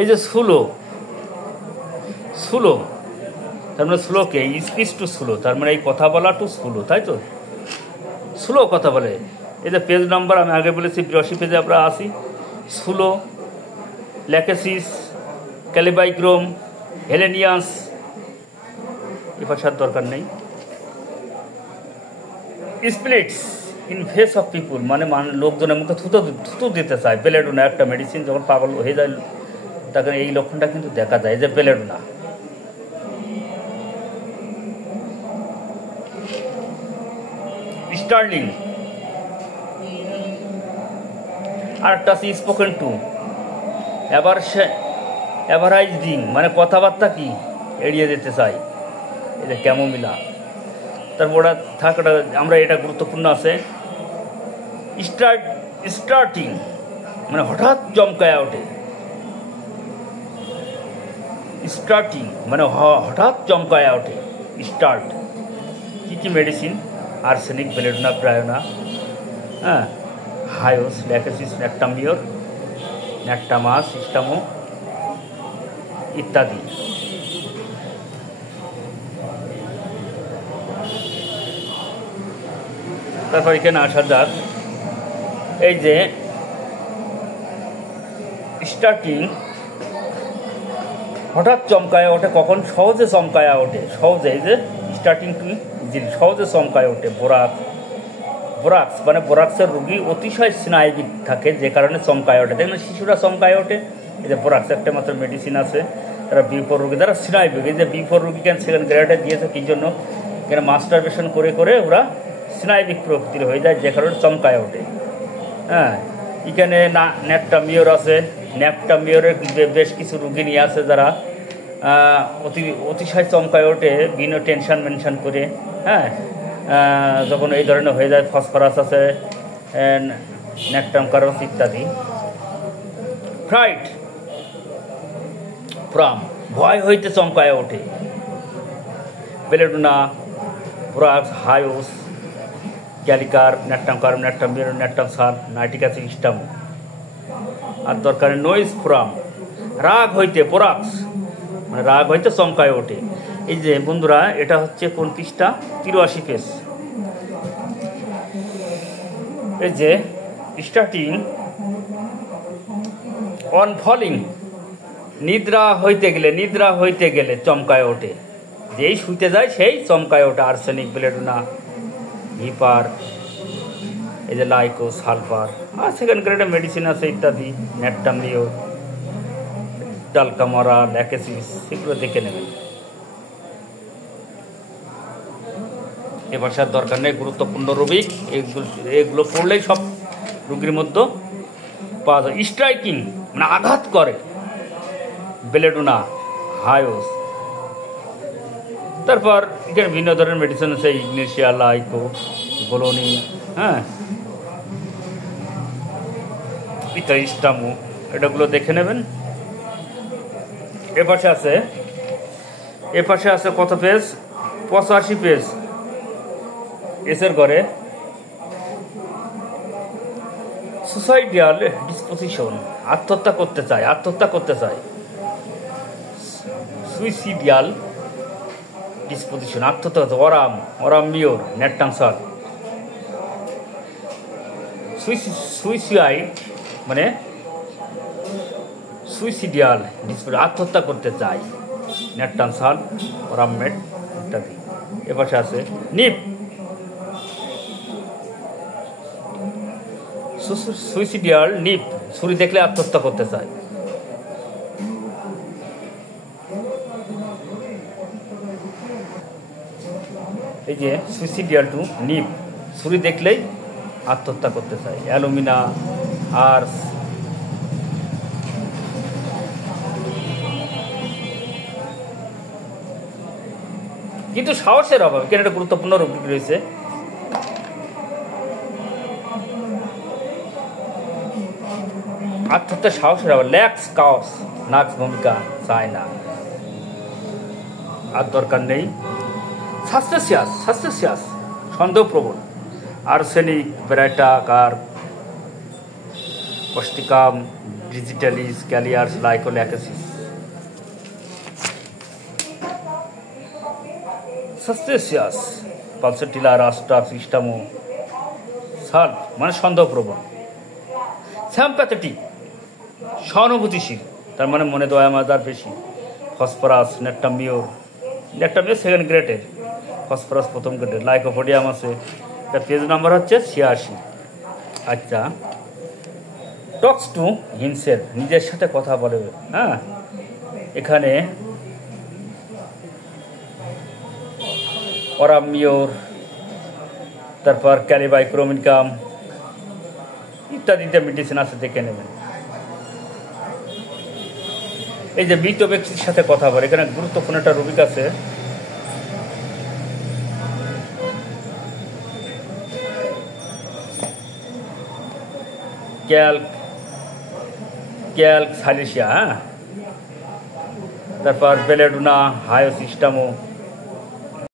এই যে slow, slow তার মানে স্লোকে স্পিচ টু স্লো, তার মানে এই কথা বলা টু স্লো, তাই তো? স্লো কথা বলে। এই যে পেজ নাম্বার আমি আগে বলেছি 82 পেজে আমরা আসি। স্লো, ল্যাকেসিস, ক্যালিবাইক্রোম, হেলেনিয়াস, এ ভাষার দরকার নেই। Splits in face of people, মানে লোকজনের মুখে থুতু দিতে চায়। বেলেডোনা একটা মেডিসিন, যখন পাগল হয়ে যায় তখন এই লক্ষণটা কিন্তু দেখা যায়, যে বেলেডোনা। স্টার্লিং, আর একটা আছে স্পোকেন টু। অ্যাভারাইজিং মানে কথাবার্তা কি এড়িয়ে যেতে চাই, এটা ক্যামোমিলা। তারপর থাকাটা আমরা এটা গুরুত্বপূর্ণ আছে। স্টার্টিং মানে হঠাৎ চমকায়া ওঠে। স্টার্টিং মানে হঠাৎ চমকায়া ওঠে, স্টার্ট। কী কী মেডিসিন? আর্সেনিক, বেলেডোনা, ব্রায়োনা, হ্যাঁ, হায়োস, ল্যাকেসিস, ন্যাকটামিওর, ন্যাকটামাস, স্টামো ইত্যাদি। তারপর এখানে আসা যাক, এই যে স্টার্টিং হঠাৎ চমকায় ওঠে, কখন? সহজে চমকায়া ওঠে, সহজে। এই যে স্টার্টিং টু সহজে চমকায় ওঠে। বোরাক্স মানে বোরাক্সের রোগী অতিশয় স্নায়বিক থাকে, যে কারণে চমকায় ওঠে। দেখবেন শিশুরা চমকায় ওঠে। এই যে বোরাক্স একটা মাত্র মেডিসিন আছে, তারা B4 রোগী, তারা স্নায়বিক। এই যে B4 রোগী কেন সেকেন্ড গ্রেডে দিয়েছে কি জন্য? কেন মাস্টারবেশন করে করে ওরা স্নায়বিক প্রকৃতির হয়ে যায়, যে কারণে চমকায় ওঠে। হ্যাঁ, এখানে ন্যাকটামিওর আছে। ন্যাকটামিওরের বেশ কিছু রোগী নিয়ে আছে যারা অতিশয় চমকায় ওঠে, বিনা টেনশন মেনশন করে। হ্যাঁ, যখন এই ধরনের হয়ে যায়। ফসফরাস আছে, ন্যাকটামকারস ইত্যাদি। ফ্রাইট, ফ্রাম ভয় হইতে চমকায় ওঠে। Belladonna, borax, হায়োস, ক্যালিকার, ন্যাকটামকার, ন্যাকটামিওর, ন্যাকটামসাল, nitric acid, স্টামো। আর দরকারে নয়েজ ফ্রাম রাগ হইতে, বোরাক্স মানে রাগ হইতে চমকায় ওঠে। এই যে বন্ধুরা, এটা হচ্ছে কোন পৃষ্ঠা? 83 পেজ। এই যে স্টার্টিং অন ফলিং, নিদ্রা হইতে গেলে চমকায় ওঠে। যেই শুতে যায় সেই চমকায় ওঠে। আর্সেনিক, বেলেডোনা, হিপার, এই যে লাইকো, সালফার, আর সেকেন্ড গ্রেডের মেডিসিন আছে ইত্যাদি। ন্যাকটামিওর, ডালকামারা, ল্যাকেসিস, সেগুলো দেখে নেবেন। এ ভাষার দরকার নেই। গুরুত্বপূর্ণ রোগী এগুলো পড়লেই সব রোগীর মধ্যে পাওয়া যায়। স্ট্রাইকিং মানে আঘাত করে। বেলেডোনা, হায়োস। তারপর এখানে ভিন্ন ধরনের মেডিসিন আছে। ইগনেশিয়া, লাইকো, গোলোনি, হ্যাঁ, ইত্যাদি, স্টামো, এটাগুলো দেখে নেবেন। এ পাশে আছে কত পেজ? 85 পেজ। এসের ঘরে সুসাইডিয়াল ডিসপোজিশন, আত্মহত্যা করতে চায়। সুইসিডিয়াল ডিসপোজিশন, আত্মহত্যা। ওরাম মিওর, ন্যাকটামসাল। সুইসাইড মানে সুইসিডিয়াল ডিসপোজিশন, আত্মহত্যা করতে চায়। ন্যাকটামসাল, ওরামমেট ইত্যাদি। এবার আছে নিপ, সুইসিডিয়াল নিপ, ছুরি দেখলে আত্মহত্যা করতে চায়। এই যে সুইসিডিয়াল টু নিপ, ছুরি দেখলেই আত্মহত্যা করতে চায়। অ্যালুমিনা, আর্স, কিন্তু সাহসের অভাব। কেন? একটা গুরুত্বপূর্ণ রোগ রয়েছে। আত্মহত্যার সাহসের অভাব। ল্যাক্স কাউস, নাক্স ভূমিকা চায় না, আর দরকার নেই। সাসপেসিয়াস সন্দেহপ্রবণ। আর্সেনিক, ব্যারাটা, কার, কস্টিকাম, ডিজিটালিস, ক্যালিয়ার্স, লাইকোল্যাকেসিস। সাসপেসিয়াস, পালসেটিলা, রাস্টাক্স, ইস্টামো, সাল্ভ মানে সন্দেহপ্রবণ। স্যাম্প্যাথেটিক সহানুভূতিশীল, তার মানে মনে দয়া মাজার বেশি। ফসফরাস, নেকটামিওর, নেকটামিওর সেকেন্ড গ্রেডের, ফসফরাস প্রথম গ্রেডের। লাইকোপোডিয়াম আছে, তার পেজ নাম্বার হচ্ছে 86। আচ্ছা, টক্স টু হিমসেলফ, নিজের সাথে কথা বলে। হ্যাঁ, এখানে অরামিওর, তারপর ক্যালিবাইক্রোমিনকাম ইত্যাদিতে মেডিসিন আছে, দেখে নেবেন। এই যে মৃত ব্যক্তির সাথে কথা বলে, এখানে গুরুত্বপূর্ণ একটা রুবিক আছে। ক্যালক সাইলেশিয়া, হ্যাঁ, তারপর বেলেডুনা, হায়োসিস্টামো,